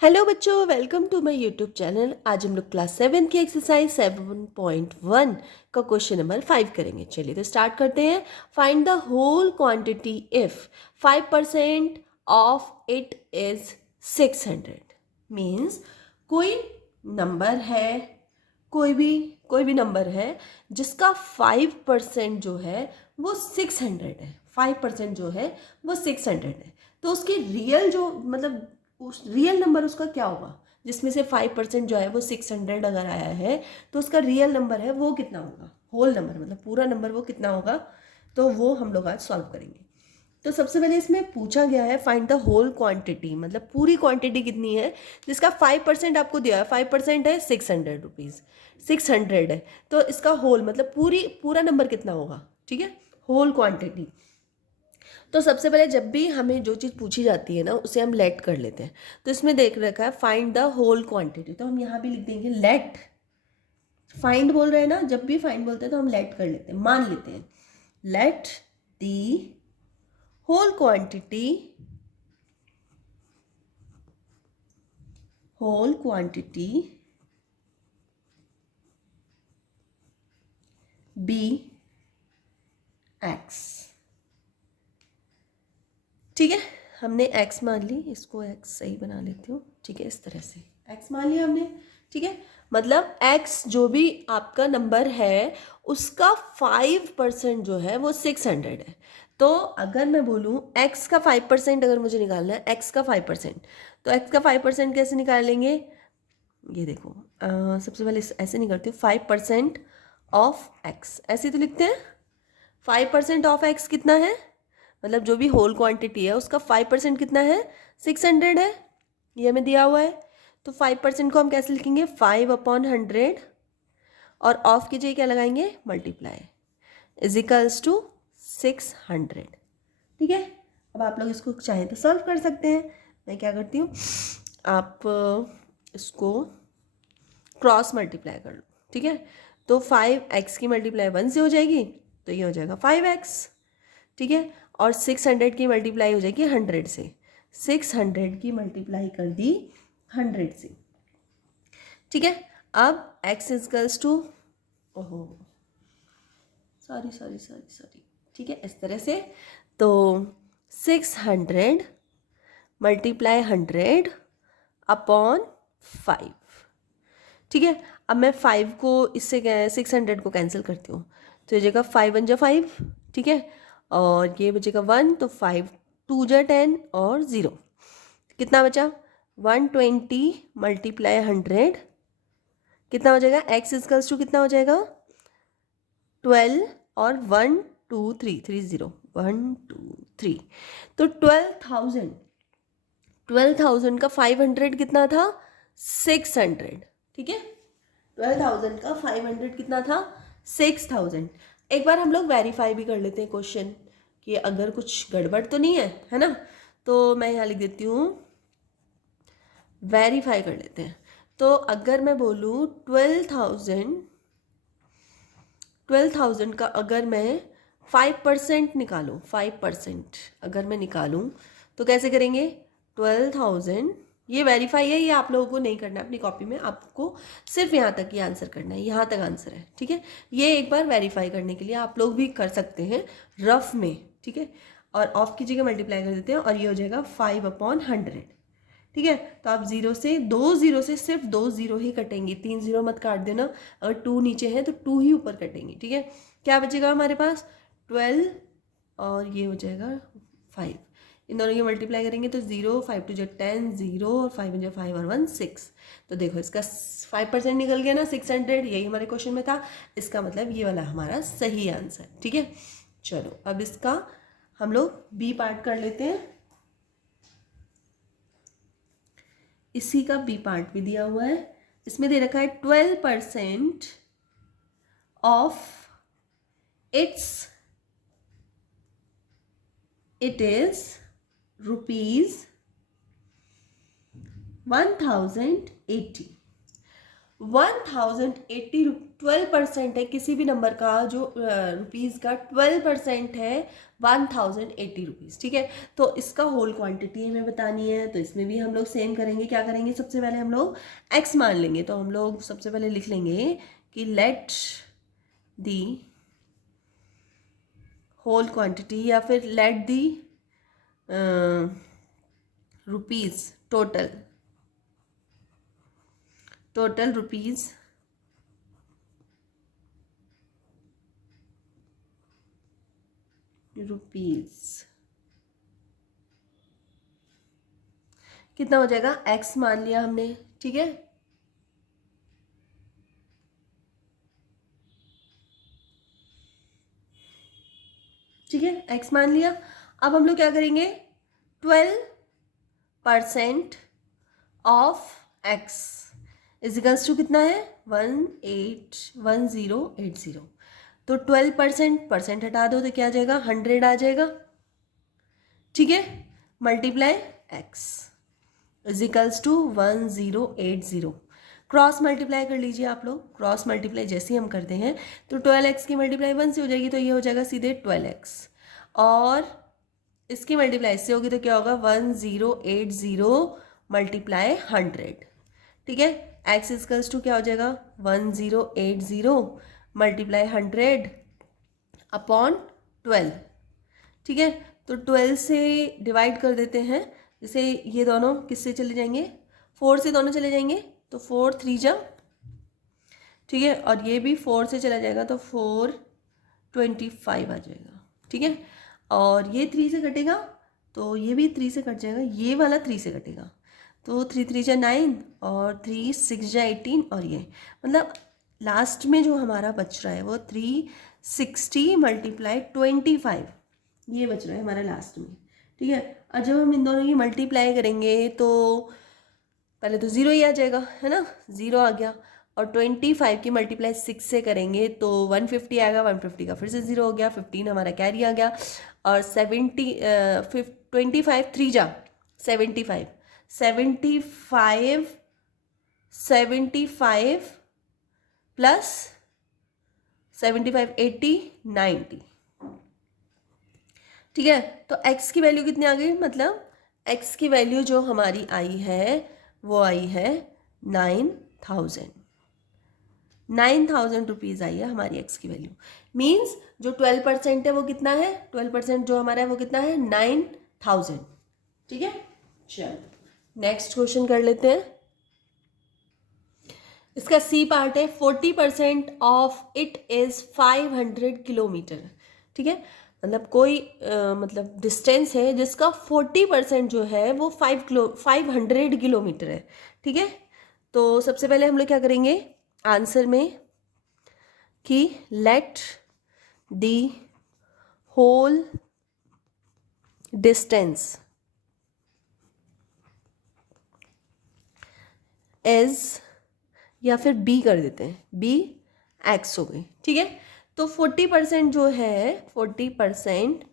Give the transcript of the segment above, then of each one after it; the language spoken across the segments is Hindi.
हेलो बच्चों, welcome to my YouTube channel. आज हम लोग क्लास 7 की एक्सरसाइज 7.1 का क्वेश्चन नंबर 5 करेंगे। चलिए तो स्टार्ट करते हैं। Find the whole quantity if 5% of it is 600। Means कोई नंबर है, कोई भी नंबर है जिसका 5% जो है वो 600 है। 5% जो है वो 600 है। तो उसकी रियल जो मतलब उस रियल नंबर उसका क्या होगा, जिसमें से 5% जो है वो 600 अगर आया है तो उसका रियल नंबर है वो कितना होगा। होल नंबर मतलब पूरा नंबर वो कितना होगा, तो वो हम लोग आज सॉल्व करेंगे। तो सबसे पहले इसमें पूछा गया है फाइंड द होल क्वांटिटी, मतलब पूरी क्वांटिटी कितनी है जिसका 5% आपको दिया है। 5% है 600 रुपीज़, 600 है। तो इसका होल मतलब पूरा नंबर कितना होगा, ठीक है, होल क्वांटिटी। तो सबसे पहले जब भी हमें जो चीज़ पूछी जाती है ना उसे हम लेट कर लेते हैं। तो इसमें देख रखा है फाइंड द होल क्वांटिटी, तो हम यहाँ भी लिख देंगे लेट। फाइंड बोल रहे हैं ना, जब भी फाइंड बोलते हैं तो हम लेट कर लेते हैं, मान लेते हैं। Let the whole quantity, whole quantity be x. ठीक है, हमने x मान ली, इसको x सही बना लेती हूँ। ठीक है, इस तरह से x मान लिया हमने। ठीक है, मतलब x जो भी आपका नंबर है उसका 5% जो है वो 600 है। तो अगर मैं बोलूँ x का 5% अगर मुझे निकालना है, x का 5%, तो x का 5% कैसे निकालेंगे, ये देखो। सबसे पहले ऐसे निकालती हूँ, 5% ऑफ x, ऐसे तो लिखते हैं। 5% ऑफ x कितना है, मतलब जो भी होल क्वांटिटी है उसका 5% कितना है, 600 है, ये हमें दिया हुआ है। तो 5% को हम कैसे लिखेंगे, 5/100, और ऑफ की जगह क्या लगाएंगे, मल्टीप्लाई, इजिकल्स टू 600। ठीक है, अब आप लोग इसको चाहें तो सॉल्व कर सकते हैं। मैं क्या करती हूँ, आप इसको क्रॉस मल्टीप्लाई कर लो। ठीक है, तो 5x की मल्टीप्लाई 1 से हो जाएगी, तो ये हो जाएगा 5x। ठीक है, और 600 की मल्टीप्लाई हो जाएगी 100 से। 600 की मल्टीप्लाई कर दी 100 से। ठीक है, अब x इजकल्स टू, ओहो सॉरी सॉरी सॉरी सॉरी, ठीक है, इस तरह से। तो 600 मल्टीप्लाई 100 अपॉन 5। ठीक है, अब मैं 5 को इससे 600 को कैंसिल करती हूँ, तो ये जगह 5 1 जा 5। ठीक है, और ये बचेगा 1, तो 5 2 जा 10 और 0, कितना बचा, 120 मल्टीप्लाई 100 कितना हो जाएगा, x इजकल्स टू कितना हो जाएगा, 12, और 1 2 3 3 0 1 2 3, तो 12,000। 12,000 का 500 कितना था, 600। ठीक है, 12,000 का 500 कितना था, 6,000। एक बार हम लोग वेरीफाई भी कर लेते हैं क्वेश्चन, कि अगर कुछ गड़बड़ तो नहीं है ना। तो मैं यहाँ लिख देती हूँ, वेरीफाई कर लेते हैं। तो अगर मैं बोलूँ 12,000 का अगर मैं 5% निकालूँ, 5% अगर मैं निकालूँ तो कैसे करेंगे, 12,000, ये वेरीफाई है, ये आप लोगों को नहीं करना है अपनी कॉपी में, आपको सिर्फ यहाँ तक ही आंसर करना है, यहाँ तक आंसर है। ठीक है, ये एक बार वेरीफाई करने के लिए आप लोग भी कर सकते हैं रफ में। ठीक है, और ऑफ की जगह मल्टीप्लाई कर देते हैं, और ये हो जाएगा 5/100। ठीक है, तो आप दो जीरो से सिर्फ 2 जीरो ही कटेंगे, 3 जीरो मत काट देना। अगर 2 नीचे है तो 2 ही ऊपर कटेंगे। ठीक है, क्या बचेगा हमारे पास, 12, और ये हो जाएगा 5। इन दोनों की मल्टीप्लाई करेंगे तो 0, 5 2 जा 10, 0, और 5 1 जा 5 और 1 6। तो देखो इसका 5% निकल गया ना, 600, यही हमारे क्वेश्चन में था। इसका मतलब ये वाला हमारा सही आंसर। ठीक है, चलो अब इसका हम लोग बी पार्ट कर लेते हैं। इसी का बी पार्ट भी दिया हुआ है, इसमें दे रखा है 12% ऑफ इट इज रुपीज 1080। 1080 12% है किसी भी नंबर का, जो रुपीज़ का 12% है 1080 रुपीज़, ठीक है। तो इसका होल क्वांटिटी हमें बतानी है, तो इसमें भी हम लोग सेम करेंगे। क्या करेंगे, सबसे पहले हम लोग एक्स मान लेंगे। तो हम लोग सबसे पहले लिख लेंगे कि लेट दी होल क्वांटिटी, या फिर let the rupees total rupees कितना हो जाएगा, एक्स मान लिया हमने, ठीक है। ठीक है, एक्स मान लिया। अब हम लोग क्या करेंगे, 12% ऑफ एक्स इजिकल्स टू कितना है, 1080। तो 12% परसेंट हटा दो तो क्या आ जाएगा, 100 आ जाएगा, ठीक है। Multiply x equals to 1080। Cross multiply कर लीजिए आप लोग। क्रॉस मल्टीप्लाई जैसे ही हम करते हैं तो 12x की मल्टीप्लाई 1 से हो जाएगी, तो ये हो जाएगा सीधे 12x, और इसकी मल्टीप्लाई इससे होगी तो क्या होगा, 1080 मल्टीप्लाई 100, ठीक है। x इजकल्स टू क्या हो जाएगा, 1080 मल्टीप्लाई 100 अपॉन 12, ठीक है। तो 12 से डिवाइड कर देते हैं, जैसे ये दोनों किससे चले जाएंगे, 4 से दोनों चले जाएंगे, तो 4 3 जा, ठीक है। और ये भी 4 से चला जाएगा तो 425 आ जाएगा, ठीक है। और ये 3 से कटेगा तो ये भी 3 से कट जाएगा, ये वाला 3 से कटेगा, तो 3 3 जा 9 और 3 6 जा 18, और ये मतलब लास्ट में जो हमारा बच रहा है वो 360 मल्टीप्लाई 25, ये बच रहा है हमारा लास्ट में, ठीक है। और जब हम इन दोनों की मल्टीप्लाई करेंगे तो पहले तो ज़ीरो ही आ जाएगा, है ना, ज़ीरो आ गया। और 25 की मल्टीप्लाई 6 से करेंगे तो 150 आएगा, 150 का फिर से ज़ीरो हो गया, 15 हमारा कैरी आ गया। और 25 3 जा 75, 75 प्लस 75 80 90, ठीक है। तो x की वैल्यू कितनी आ गई, मतलब x की वैल्यू जो हमारी आई है वो आई है 9,000 रुपीज़ आई है हमारी x की वैल्यू। मीन्स जो 12% है वो कितना है, 12% जो हमारा है वो कितना है, 9,000, ठीक है। चलो नेक्स्ट क्वेश्चन कर लेते हैं। इसका सी पार्ट है, 40% ऑफ इट इज़ 500 किलोमीटर, ठीक है। मतलब कोई मतलब डिस्टेंस है जिसका 40% जो है वो 500 किलोमीटर है, ठीक है। तो सबसे पहले हम लोग क्या करेंगे आंसर में कि let the whole distance is, या फिर बी कर देते हैं, बी एक्स हो गई, ठीक है। तो 40% जो है 40%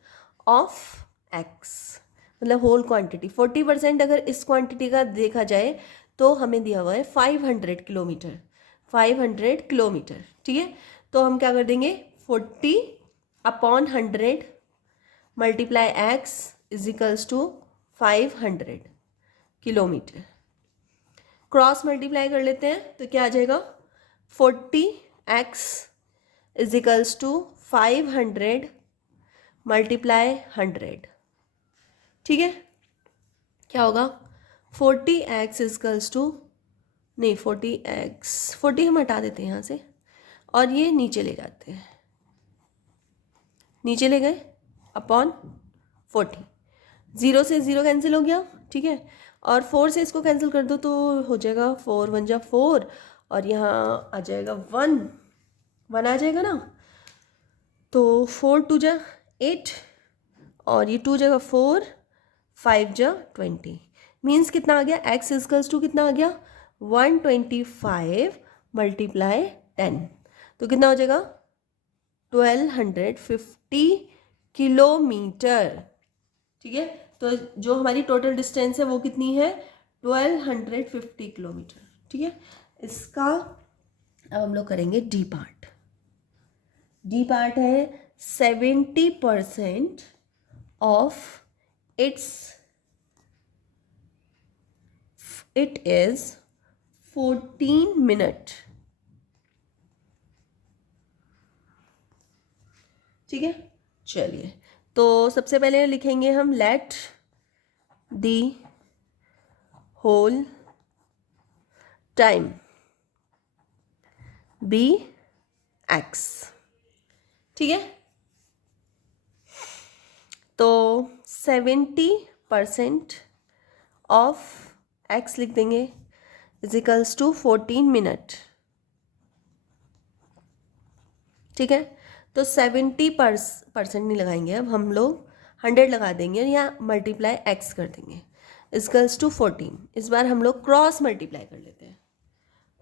ऑफ एक्स, मतलब होल क्वांटिटी 40%, अगर इस क्वांटिटी का देखा जाए तो हमें दिया हुआ है 500 किलोमीटर, 500 किलोमीटर, ठीक है। तो हम क्या कर देंगे 40 upon 100 multiply x equals to 500 kilometre. Cross multiply कर लेते हैं तो क्या आ जाएगा, 40x इजिकल्स टू 500 मल्टीप्लाई 100, ठीक है। क्या होगा 40x इजिकल्स टू, नहीं 40 हम हटा देते हैं यहाँ से और ये नीचे ले जाते हैं, नीचे ले गए अपॉन 40, 0 से 0 कैंसिल हो गया, ठीक है। और 4 से इसको कैंसिल कर दो तो हो जाएगा 4 1 जा 4, और यहाँ आ जाएगा 1 आ जाएगा ना, तो 4 2 जा 8, और ये 2 जगह 4 5 जा 20, मीन्स कितना आ गया, एक्स इजकल्स टू कितना आ गया 125 मल्टीप्लाई 10, तो कितना हो जाएगा 1250 किलोमीटर, ठीक है। तो जो हमारी टोटल डिस्टेंस है वो कितनी है 1250 किलोमीटर, ठीक है। इसका अब हम लोग करेंगे डी पार्ट। डी पार्ट है 70% of its, it is 14 minute. ठीक है, चलिए तो सबसे पहले लिखेंगे हम let the whole time be x. ठीक है, तो 70% ऑफ एक्स लिख देंगे इजिकल्स टू 14 मिनट। ठीक है, तो 70% नहीं लगाएंगे, अब हम लोग 100 लगा देंगे या मल्टीप्लाई एक्स कर देंगे इजिकल्स टू 14। इस बार हम लोग क्रॉस मल्टीप्लाई कर लेते हैं।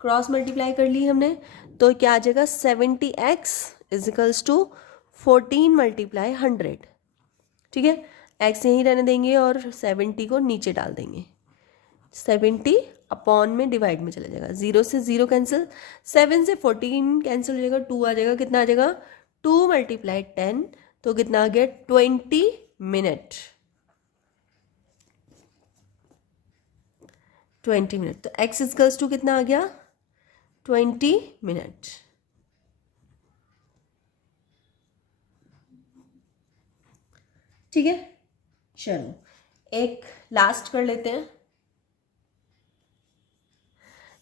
क्रॉस मल्टीप्लाई कर ली हमने, तो क्या आ जाएगा 70x इजिकल्स टू 14 मल्टीप्लाई 100। ठीक है, x यहीं रहने देंगे और 70 को नीचे डाल देंगे। 70 अपॉन में डिवाइड में चला जाएगा, 0 से 0 कैंसिल, 7 से 14 कैंसिल हो जाएगा, 2 आ जाएगा। कितना आ जाएगा 2 मल्टीप्लाई 10, तो कितना आ गया 20 मिनट। 20 मिनट, तो x इजकल्स टू कितना आ गया 20 मिनट। ठीक है, चलो एक लास्ट कर लेते हैं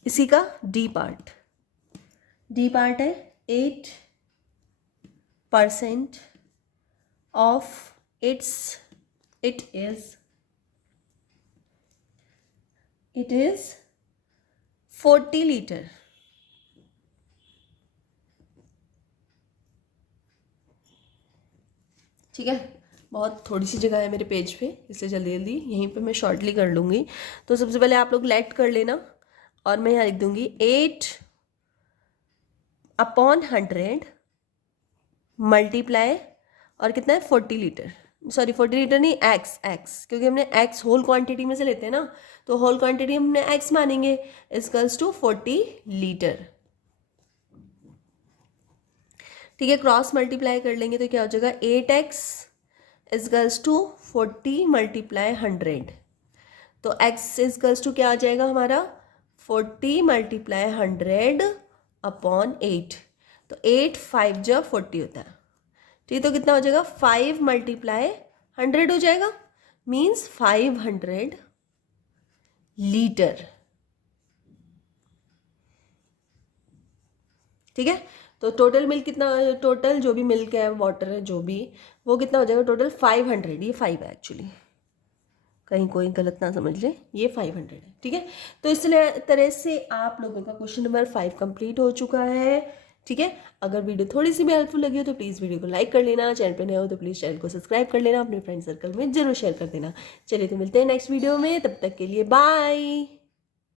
इसी का डी पार्ट। डी पार्ट है 8% ऑफ इट इज 40 लीटर। ठीक है, बहुत थोड़ी सी जगह है मेरे पेज पे, इसलिए जल्दी जल्दी यहीं पे मैं शॉर्टली कर लूँगी। तो सबसे पहले आप लोग लेट कर लेना और मैं यहाँ लिख दूँगी 8/100 मल्टीप्लाई और कितना है 40 लीटर, सॉरी 40 लीटर नहीं, एक्स, क्योंकि हमने एक्स होल क्वांटिटी में से लेते हैं ना, तो होल क्वांटिटी हमने एक्स मानेंगे इजकल्स टू 40 लीटर। ठीक है, क्रॉस मल्टीप्लाई कर लेंगे तो क्या हो जाएगा 8x इजकल्स टू 40 मल्टीप्लाई 100। तो x इजकल्स टू क्या आ जाएगा हमारा 40 मल्टीप्लाई 100 अपॉन 8। तो 8 5 जब 40 होता है। ठीक, तो कितना हो जाएगा 5 मल्टीप्लाई 100 हो जाएगा, मीन्स 500 लीटर। ठीक है, तो टोटल मिल्क कितना, टोटल जो भी मिल्क है वाटर है जो भी, वो कितना हो जाएगा टोटल 500। ये 5 है एक्चुअली, कहीं कोई गलत ना समझ ले, ये 500 है। ठीक है, तो इस तरह से आप लोगों का क्वेश्चन नंबर 5 कंप्लीट हो चुका है। ठीक है, अगर वीडियो थोड़ी सी भी हेल्पफुल लगी हो तो प्लीज़ वीडियो को लाइक कर लेना, चैनल पे नए हो तो प्लीज़ चैनल को सब्सक्राइब कर लेना, अपने फ्रेंड सर्कल में जरूर शेयर कर देना। चलिए तो मिलते हैं नेक्स्ट वीडियो में, तब तक के लिए बाय।